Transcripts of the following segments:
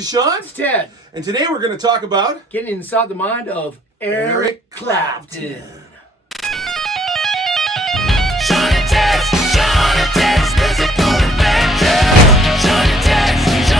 is Shawn. It's Ted. And today we're going to talk about getting inside the mind of Eric Clapton. Shawn and Ted's musical adventure. Shawn and Ted's musical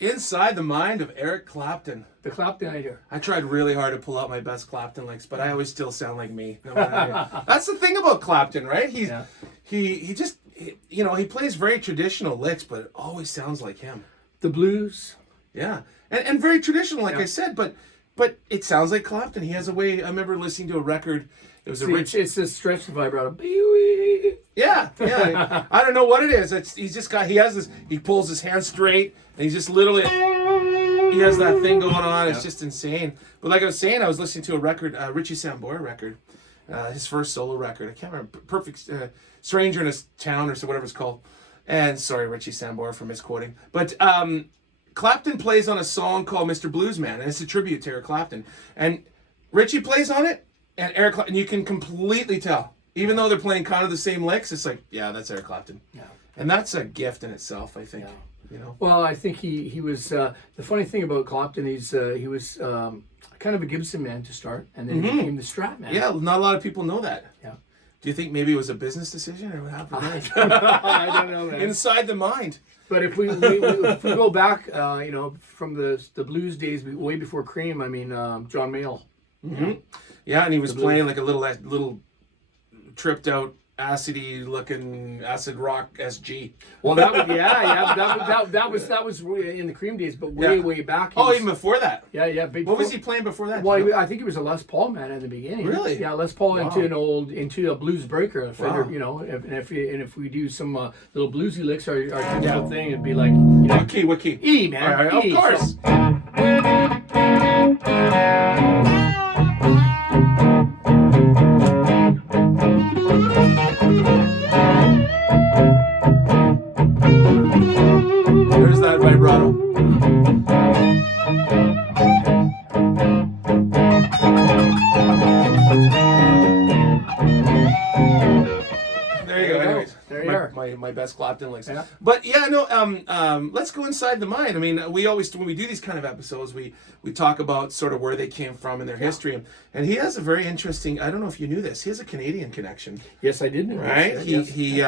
Inside the Mind of Eric Clapton. The Claptonator. I tried really hard to pull out my best Clapton licks, but I always still sound like me. No matter. That's the thing about Clapton, right? He plays very traditional licks, but it always sounds like him. The blues. Yeah, and very traditional, like I said, but it sounds like Clapton. He has a way. I remember listening to a record. It was It's a stretched vibrato. Yeah. I don't know what it is. He pulls his hand straight, and he's just literally, he has that thing going on. It's just insane. But like I was saying, I was listening to a record, Richie Sambora record, his first solo record. I can't remember, Perfect Stranger in a Town or so, whatever it's called. And sorry, Richie Sambora for misquoting. But Clapton plays on a song called Mr. Bluesman, and it's a tribute to Eric Clapton. And Richie plays on it, and Eric Clapton, you can completely tell. Even though they're playing kind of the same licks, it's like, yeah, that's Eric Clapton. Yeah. And that's a gift in itself, I think. Yeah. You know? Well, I think he was, the funny thing about Clapton, he was kind of a Gibson man to start, and then he became the Strat man. Yeah, not a lot of people know that. Yeah. Do you think maybe it was a business decision, or what happened there? I don't know, man. Inside the mind. But if we go back, from the blues days, way before Cream, I mean, John Mayall. Mm-hmm. Yeah, and he was playing like a little tripped out acidy looking acid rock SG. Well, that was in the Cream days, but way back. Even before that. Yeah. What was he playing before that? Well, I think he was a Les Paul man in the beginning. Really? Yeah, Les Paul into a blues breaker. I figured, Wow. if we do some little bluesy licks, our typical thing, it'd be like, What key? E, man. All right, E, of course. There's that vibrato. There you go. Anyways, there you are. My best Clapton licks. Yeah. But yeah, no. Let's go inside the mind. I mean, we always, when we do these kind of episodes, we talk about sort of where they came from and their history. And he has a very interesting. I don't know if you knew this. He has a Canadian connection. Yes, I did know. Right. Yes. He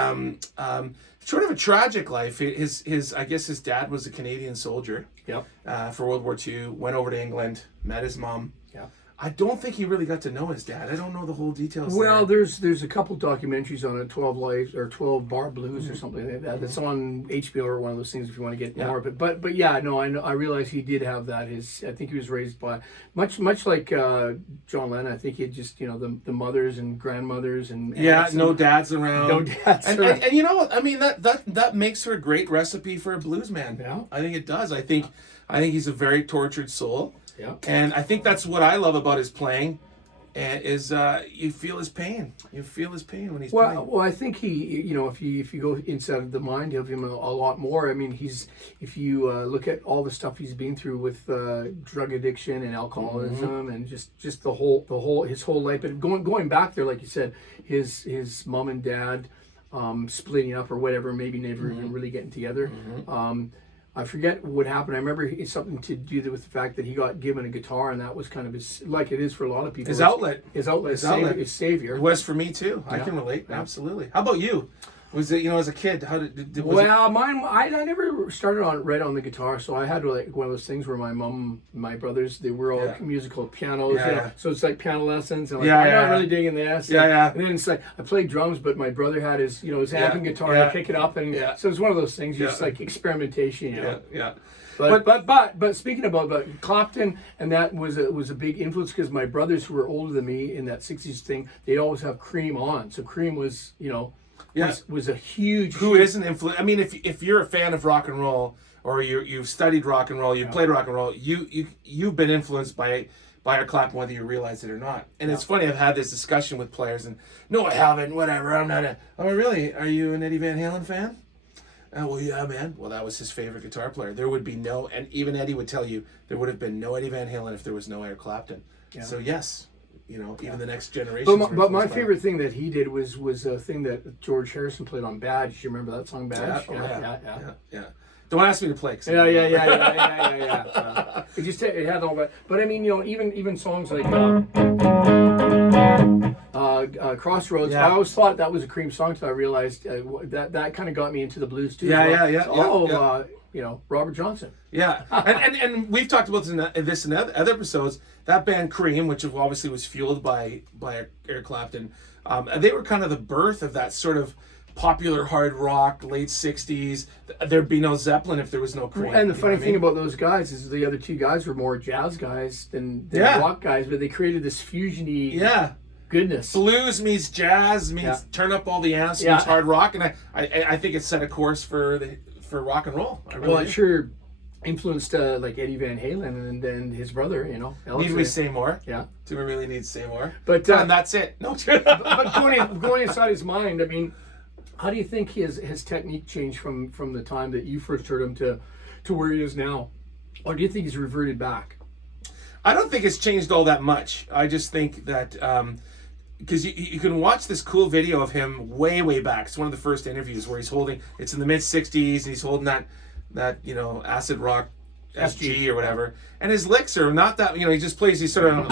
sort of a tragic life. I guess his dad was a Canadian soldier. Yep. For World War II. Went over to England. Met his mom. Yeah. I don't think he really got to know his dad. I don't know the whole details. Well, there's a couple documentaries on it, 12 Lives or 12 Bar Blues or something like that. That's on HBO or one of those things if you want to get more of it. But yeah, no, I realize he did have that. I think he was raised by much like John Lennon. I think he had just the mothers and grandmothers and no dads around. No dads around. And you know what? I mean that makes for a great recipe for a blues man. Yeah. I think it does. I think he's a very tortured soul. Yeah. And I think that's what I love about his playing, is you feel his pain. You feel his pain when he's playing. Well, I think he, if you go inside the mind of him a lot more. I mean, if you look at all the stuff he's been through with drug addiction and alcoholism and just his whole life. But going back there, like you said, his mom and dad splitting up or whatever, maybe never even really getting together. I forget what happened. I remember it's something to do with the fact that he got given a guitar, and that was kind of his, like it is for a lot of people. His outlet. His savior. It was for me too. Yeah. I can relate. Yeah. Absolutely. How about you? Was it, as a kid, how mine, I never started right on the guitar, so I had like one of those things where my mom, my brothers, they were all musical pianos, so it's like piano lessons, and I'm not really digging this. And then it's like, I played drums, but my brother had his, his amp and guitar, and I pick it up, and so it's one of those things, just like experimentation, Yeah. But speaking about Clapton, and that was a big influence because my brothers who were older than me in that '60s thing, they'd always have Cream on. So Cream was, was a huge. Who isn't influenced? I mean, if you're a fan of rock and roll, or you've studied rock and roll, you've played rock and roll, you've been influenced by Eric Clapton, whether you realize it or not. And it's funny, I've had this discussion with players, and no, I haven't. Whatever, I'm not a. Oh, really? Are you an Eddie Van Halen fan? Oh, well, yeah, man. Well, that was his favorite guitar player. There would be no, and even Eddie would tell you, there would have been no Eddie Van Halen if there was no Eric Clapton. Yeah. So yes, even the next generation. But my favorite thing that he did was a thing that George Harrison played on Badge. You remember that song, Badge? Yeah. Don't ask me to play. Yeah. It had all that. But I mean, even songs like Crossroads. Yeah. I always thought that was a Cream song until I realized that kind of got me into the blues too. Robert Johnson. Yeah, and we've talked about this in other episodes. That band Cream, which obviously was fueled by Eric Clapton, they were kind of the birth of that sort of popular hard rock, late '60s. There'd be no Zeppelin if there was no Cream. And the funny thing about those guys is the other two guys were more jazz guys than rock guys, but they created this fusion-y goodness. Blues meets jazz means turn up all the amps meets hard rock, and I think it set a course for rock and roll. It sure influenced like Eddie Van Halen and then his brother, Elvis. Need we say more? Yeah. Do we really need to say more? But that's it. No. But going inside his mind, I mean, how do you think his technique changed from the time that you first heard him to where he is now? Or do you think he's reverted back? I don't think it's changed all that much. I just think that because you can watch this cool video of him way back. It's one of the first interviews where it's in the mid '60s, and he's holding that acid rock SG or whatever, and his licks are not that, he just plays these sort of,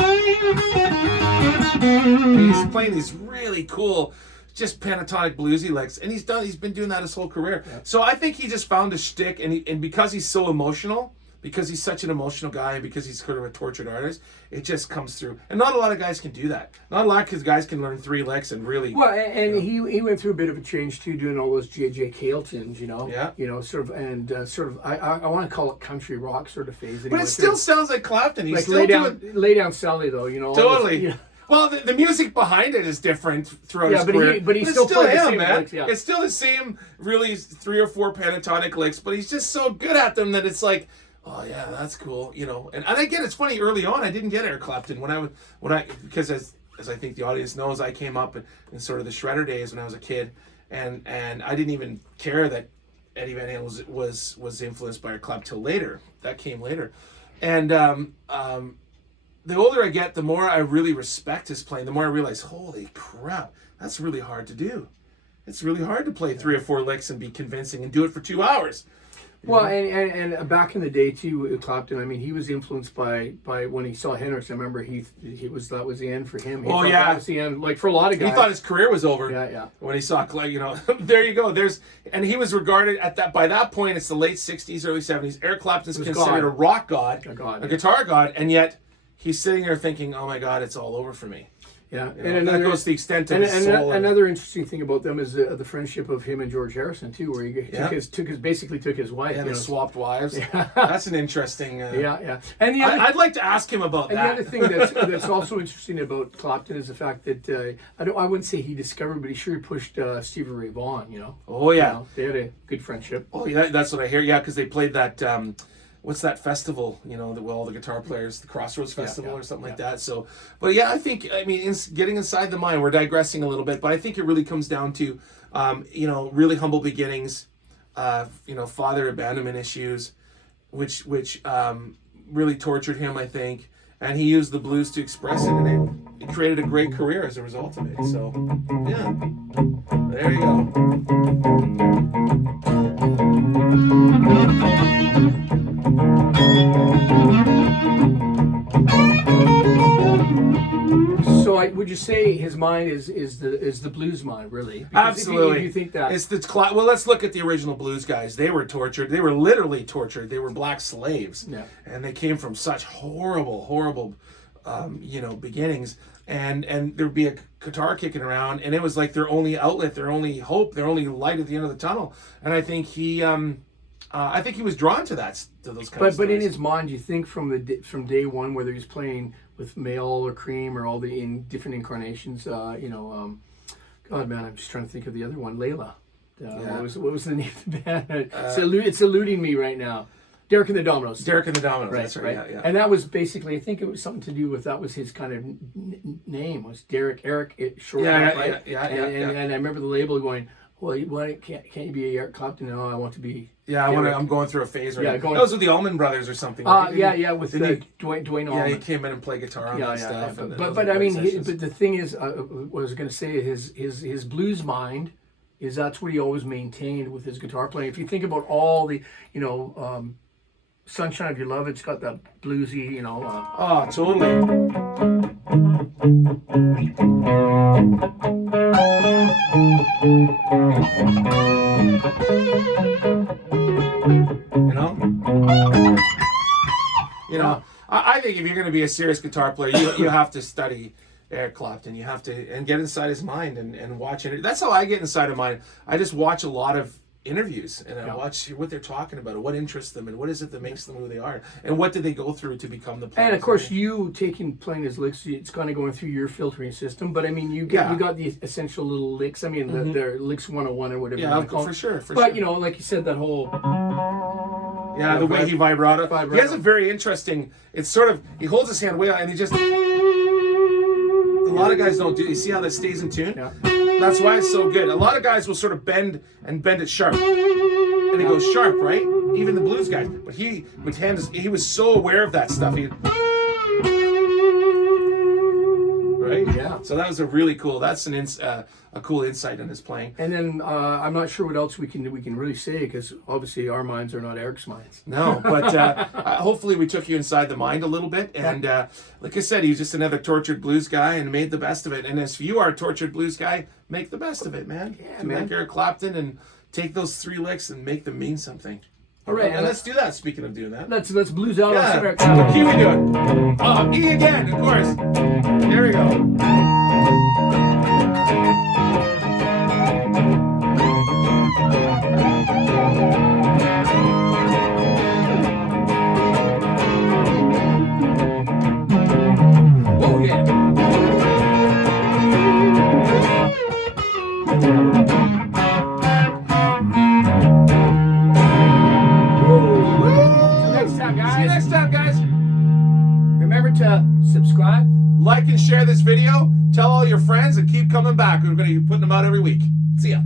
he's playing these really cool, just pentatonic bluesy licks, and he's been doing that his whole career. Yeah. So I think he just found a shtick, and because he's so emotional, because he's such an emotional guy, and because he's sort of a tortured artist, it just comes through. And not a lot of guys can do that. Not a lot of guys can learn 3 licks and really. Well, and he went through a bit of a change too, doing all those J.J. Cale tunes, Yeah. I want to call it country rock sort of phase. But it still sounds like Clapton. He's like still lay down Sally though, Totally. Well, the music behind it is different throughout his career. But he's still playing the same man. licks, yeah. It's still the same, really 3 or 4 pentatonic licks, but he's just so good at them that it's like, oh yeah, that's cool, And again, it's funny. Early on, I didn't get Eric Clapton because as I think the audience knows, I came up in sort of the shredder days when I was a kid, and I didn't even care that Eddie Van Halen was influenced by Eric Clapton till later. That came later, and the older I get, the more I really respect his playing. The more I realize, holy crap, that's really hard to do. It's really hard to play 3 or 4 licks and be convincing and do it for 2 hours. Well, and back in the day too, Clapton. I mean, he was influenced by when he saw Hendrix. I remember that was the end for him. That was the end. Like for a lot of guys, he thought his career was over. Yeah. When he saw, there you go. And he was regarded by that point. It's the late '60s, early '70s. Eric Clapton's considered a rock god, a guitar god, and yet he's sitting there thinking, "Oh my God, it's all over for me." Yeah, and that goes to the extent of his soul. Another interesting thing about them is the friendship of him and George Harrison too, where he basically took his wife. Yeah, they swapped wives. Yeah. That's an interesting. Yeah. And I'd like to ask him about that. And the other thing that's also interesting about Clapton is the fact that I wouldn't say he discovered, but he sure pushed Stevie Ray Vaughan. Oh yeah, they had a good friendship. Oh yeah, that's what I hear. Yeah, because they played that. What's that festival, all the guitar players, the Crossroads Festival or something like that. So, but yeah, I mean, getting inside the mind, we're digressing a little bit, but I think it really comes down to, really humble beginnings, father abandonment issues, which really tortured him, I think. And he used the blues to express it, and it created a great career as a result of it. So, yeah, there you go. So would you say his mind is the blues mind, really? Because absolutely. If you think that well, let's look at the original blues guys. They were tortured. They were literally tortured. They were black slaves, and they came from such horrible, beginnings. And there'd be a guitar kicking around, and it was like their only outlet, their only hope, their only light at the end of the tunnel. And I think he I think he was drawn to those kind of But in stories. his mind, you think from day one, whether he's playing with male or cream or all the different incarnations, God man, I'm just trying to think of the other one, Layla. What was the name of the band? It's eluding me right now. Derek and the Dominoes. Derek and the Dominoes. That's right. Right. Yeah. And that was basically, I think it was something to do with, that was his kind of name, was Eric, short. Right? And I remember the label going, well, why can't you be Eric Clapton? No, I want to be. Yeah, I'm going through a phase right now. Yeah, That was with the Allman Brothers or something. Right? With Dwayne Allman. Yeah, he came in and played guitar on that stuff. Yeah. And But I mean, but the thing is, what I was going to say, his blues mind is that's what he always maintained with his guitar playing. If you think about all the, Sunshine of Your Love, it's got that bluesy, Oh, totally. I think if you're going to be a serious guitar player, you have to study Eric Clapton. You have to and get inside his mind and watch it. That's how I get inside of mine. I just watch a lot of interviews and I watch what they're talking about, what interests them, and what is it that makes them who they are, and what did they go through to become the players. And of course, you playing his licks, it's kind of going through your filtering system. But I mean, you got the essential little licks. I mean, they're licks 101 or whatever. Yeah, you call for sure. But like you said, that whole the way he vibrato. He has a very interesting. It's sort of he holds his hand way out and he just. A lot of guys don't do. You see how that stays in tune? Yeah. That's why it's so good. A lot of guys will sort of bend it sharp, and it goes sharp, right? Even the blues guys. But he was so aware of that stuff. Right? Yeah. So that was a really cool. That's a cool insight in his playing. And then I'm not sure what else we can really say, because obviously our minds are not Eric's minds. No, but hopefully we took you inside the mind a little bit. And like I said, he's just another tortured blues guy and made the best of it. And if you are a tortured blues guy, make the best of it, man. Yeah, Do man. like Eric Clapton and take those 3 licks and make them mean something. All right, and let's do that. Speaking of doing that, let's blues out. yeah. Eric What Clapton. key we doing? Oh, E again, of course. There we go. Oh yeah. See you next time, guys. Remember to subscribe. Like and share this video. Tell all your friends and keep coming back. We're going to be putting them out every week. See ya.